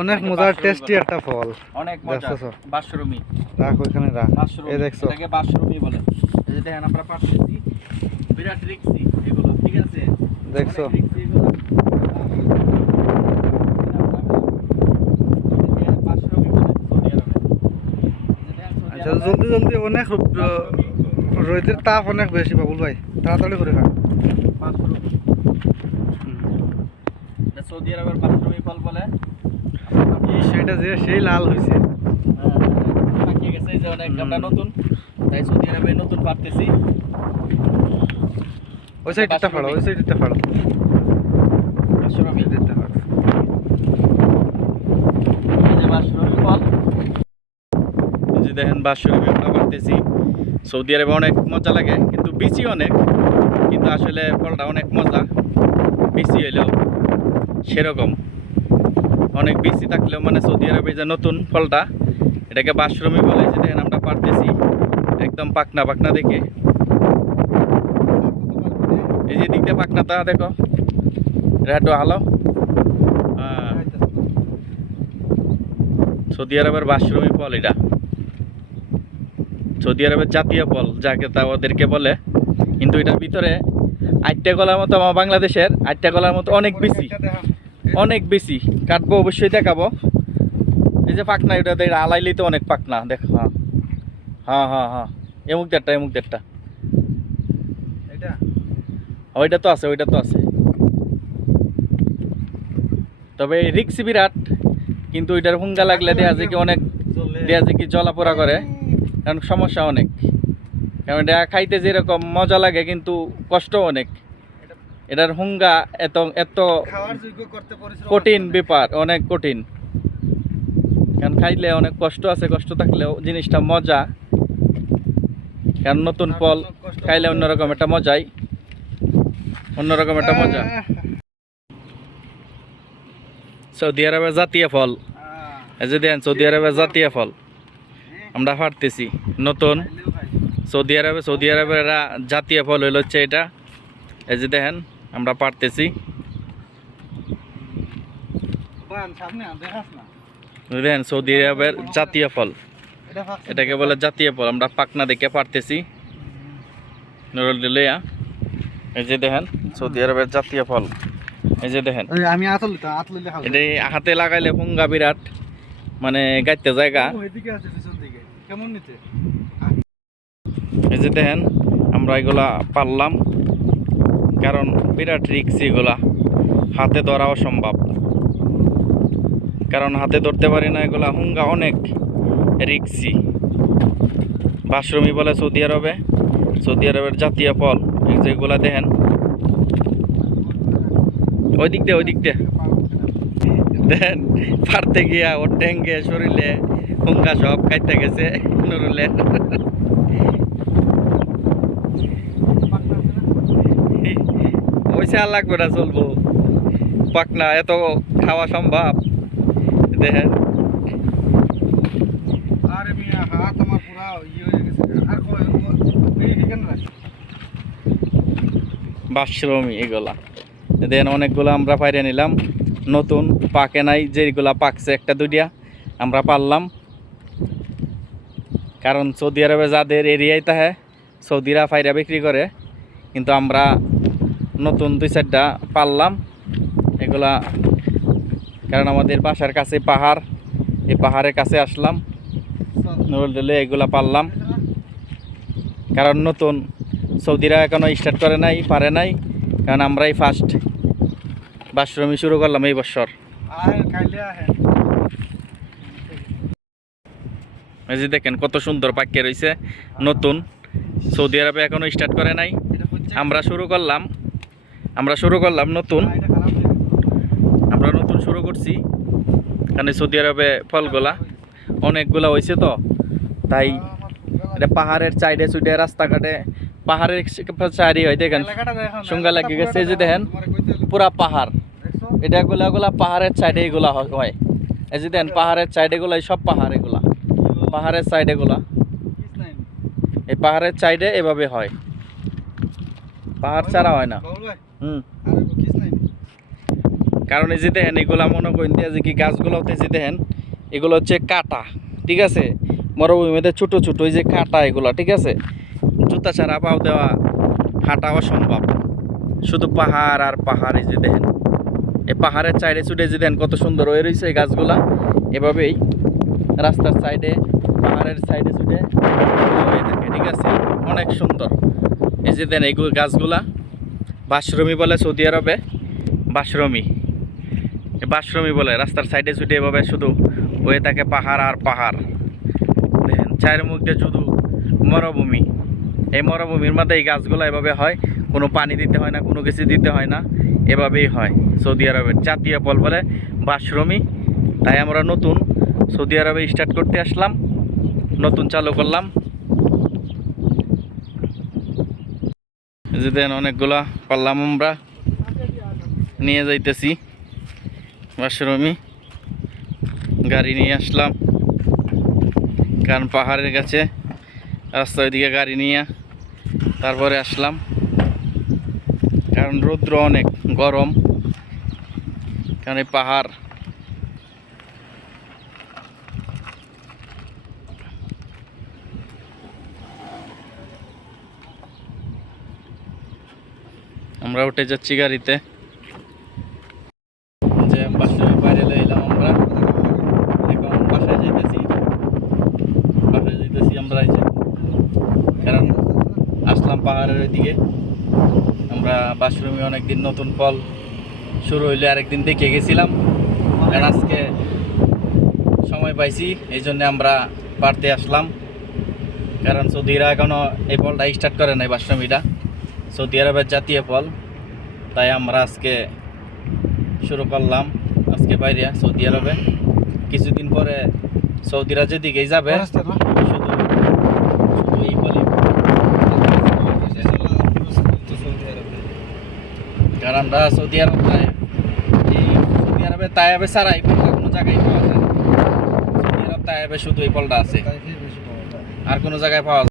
অনেক মজার টেস্টি একটা ফল, অনেক মজা। বাসরুমি রাখ ওইখানে রাখ। এই দেখছো, এটাকে বাসরুমি বলে। এই যে দেখেন আমরা পাচ্ছি, বিরাট রিক্সি এগুলো, ঠিক আছে? দেখছো আচ্ছা, জলদি জলদি অনেক রোদের তাপ অনেক বেশি বাবুল ভাই, তাড়াতাড়ি করে খা। সৌদি আরবের বাসরুমি ফল বলে। সেটা যে সেই লাল হয়েছে, পাকিয়ে গেছে, যে অনেক আমরা নতুন, তাই সৌদি আরবে নতুন পারতেছি। ওই সাইডটা ফাড়ো, ওই সাইডটা ফাড়ো, বাসরুমি সাইডটা ফাড়ো। এই যে বাসরুমি ফল, এই যে দেখেন বাসরুমি আমরা পারতেছি। সৌদি আরবে অনেক মজা লাগে, কিন্তু বিচি অনেক, কিন্তু আসলে ফলটা অনেক মজা। বিচি হইলেও সেরকম অনেক বিচি থাকলেও মানে সৌদি আরবে যে নতুন ফলটা, এটাকে বাসরুমি বলে। যে দেখেন আমরা পারতেছি একদম পাকনা পাকনা দেখে। এই যে দিক দিয়ে পাকনাটা দেখো, এটা একটু হালো। সৌদি আরবের বাসরুমি ফল এটা, সৌদি আরবের জাতীয় ফল যাকে তা ওদেরকে বলে। কিন্তু এটার ভিতরে আটটা গলার মতো, আমার বাংলাদেশের আটটা গলার মতো অনেক বেশি, অনেক বেশি। কাটবো অবশ্যই দেখাবো। এই যে পাকনা, এটা আলাইলেই তো অনেক পাকনা দেখো। হ্যাঁ হ্যাঁ হ্যাঁ হ্যাঁ, এমুক দেড়টা, এমুক দেড়টা, ওইটা তো আছে, ওইটা তো আছে। তবে রিক্সি বিরাট, কিন্তু ওইটার হুঙ্গা লাগলে দেয়া যায় কি অনেক, দেয়া যায় কি জ্বলাপোড়া করে, কারণ সমস্যা অনেক। কারণ এটা খাইতে যেরকম মজা লাগে, কিন্তু কষ্ট অনেক। এটার হুঙ্গা এত এত কঠিন ব্যাপার, অনেক কঠিন। কারণ খাইলে অনেক কষ্ট আছে, কষ্ট থাকলেও জিনিসটা মজা। কারণ নতুন ফল খাইলে অন্যরকম একটা মজাই, অন্যরকম একটা মজা। সৌদি আরবের জাতীয় ফল, এই যে দেখেন সৌদি আরবের জাতীয় ফল আমরা পারতেছি নতুন। সৌদি আরবের এরা জাতীয় ফল হইল হচ্ছে এটা। এই যে দেখেন আমরা পারতেছি, দেখেন সৌদি আরবের জাতীয় ফল, এটাকে বলে জাতীয় ফল। আমরা পাকনা দেখে পারতেছি নুরুলিয়া। এই যে দেখেন সৌদি আরবের জাতীয় ফল, এই যে দেখেন। আমি এটা হাতে লাগাইলে হুঙ্গা বিরাট, মানে গাইতে জায়গা। এই যে দেখেন আমরা এগুলা পারলাম, কারণ বিরাট রিক্স এগুলা, হাতে ধরা অসম্ভব। কারণ হাতে ধরতে পারি না এগুলা, হুঙ্গা অনেক রিক্সি। বাসরুমি বলে সৌদি আরবে, সৌদি আরবের জাতীয় ফল। এই যেগুলা দেখেন, ওই দিক দিয়ে, ওই দিক দিয়ে দেখেন পারতে গিয়া ওর ডেঙ্গে শরীরে হুঙ্গা সব খাইতে গেছে নুরুলের। ওইসে আর লাগবে না, চলবো। পাকনা এত খাওয়া সম্ভব, দেখেন। বাসরুমি এগুলা দেখেন, অনেকগুলো আমরা পাইরে নিলাম নতুন, পাকে নাই। যেগুলা পাকছে একটা দুইটা আমরা পারলাম। কারণ সৌদি আরবে যাদের এরিয়ায় তাহে সৌদিরা ফাইরা বিক্রি করে, কিন্তু আমরা নতুন দুই চারটা পারলাম এগুলা। কারণ আমাদের বাসার কাছে পাহাড়, এই পাহাড়ের কাছে আসলাম, নুরুলে এগুলা পারলাম। কারণ নতুন, সৌদিরা এখনো স্টার্ট করে নাই, পারে নাই। কারণ আমরাই ফার্স্ট বাসরুমি শুরু করলাম এই বছর। এই যে দেখেন কত সুন্দর পাকিয়ে রয়েছে নতুন। সৌদি আরবে এখনো স্টার্ট করে নাই, আমরা শুরু করলাম নতুন, আমরা নতুন শুরু করছি। কারণ সৌদি আরবে ফলগুলা অনেকগুলা হয়েছে, তো তাই এটা পাহাড়ের সাইডে সুইডে রাস্তাঘাটে পাহাড়ের চারি হয়। দেখেন সঙ্গা লাগিয়ে গেছে, এই যে দেখেন পুরা পাহাড়। এটা গুলা পাহাড়ের সাইডে এগুলা হয়। এই যে দেখেন পাহাড়ের সাইডে গুলা, সব পাহাড় এগুলা, পাহাড়ের সাইডে গুলা, এই পাহাড়ের সাইডে এভাবে হয়, পাহাড় ছাড়া হয় না। কারণ এই যে দেখেন এগুলা মনে করেন যে কি গাছগুলো হতেছে দেখেন এগুলো হচ্ছে কাটা, ঠিক আছে? মরুভূমিতে ছোট ছোট ওই যে কাটা এগুলো, ঠিক আছে? জুতা ছাড়া পাও দেওয়া হাঁটা অসম্ভব, শুধু পাহাড় আর পাহাড়। এই যে দেখেন এই পাহাড়ের সাইডে ছুটে যে দেখেন কত সুন্দর হয়ে রয়েছে এই গাছগুলা, এভাবেই রাস্তার সাইডে পাহাড়ের সাইডে ছুটে হয়ে থাকে, ঠিক আছে? অনেক সুন্দর। এই যে দেখেন এই গাছগুলা বাঁশরমি বলে সৌদি আরবে, বাঁশরমি বাঁশরমি বলে। রাস্তার সাইডে ছুটে এভাবে শুধু হয়ে থাকে পাহাড় আর পাহাড়। দেখেন চায়ের মধ্যে শুধু মরুভূমি, এই মরুভূমির মধ্যে এই গাছগুলো এভাবে হয়, কোনো পানি দিতে হয় না, কোনো কিছু দিতে হয় না, এভাবেই হয়। সৌদি আরবের জাতীয় ফল বলে বাঁশরমি। তাই আমরা নতুন সৌদি আরবে স্টার্ট করতে আসলাম, নতুন চালু করলাম। যে দেন অনেকগুলা পারলাম আমরা নিয়ে যাইতেছি বাঁশরমি, গাড়ি নিয়ে আসলাম কারণ পাহাড়ের কাছে রাস্তা ওইদিকে গাড়ি নিয়ে তারপরে আসলাম, কারণ রৌদ্র অনেক গরম, কারণ এই পাহাড়। আমরা উঠে যাচ্ছি গাড়িতে, যে বাসায় বাইরে এলাম আমরা, এখন বাসায় যাইতেছি আমরা। এই যে কারণ আসলাম পাহাড়ের ওইদিকে, আমরা বাঁশরমি অনেকদিন নতুন ফল শুরু হইলে আরেকদিন দেখে গেছিলাম, কারণ আজকে সময় পাইছি এই জন্য আমরা পারতে আসলাম। কারণ সৌদিরা এখনও এই ফলটা স্টার্ট করে নাই, বাঁশরমিটা সৌদি আরবের জাতীয় ফল। তাই আমরা আজকে শুরু করলাম, আজকে বাইরে সৌদি আরবে। কিছুদিন পরে সৌদিরা যেদিকেই যাবে শুধু শুধু এই ফলই, কারণ আমরা সৌদি আরব সৌদি আরবে তাইয়াবে ছাড়া এই ফলটা কোনো জায়গায় পাওয়া যায় না। সৌদি আরব তাইয়াবে শুধু এই ফলটা আছে, আর কোনো জায়গায় পাওয়া যায় না।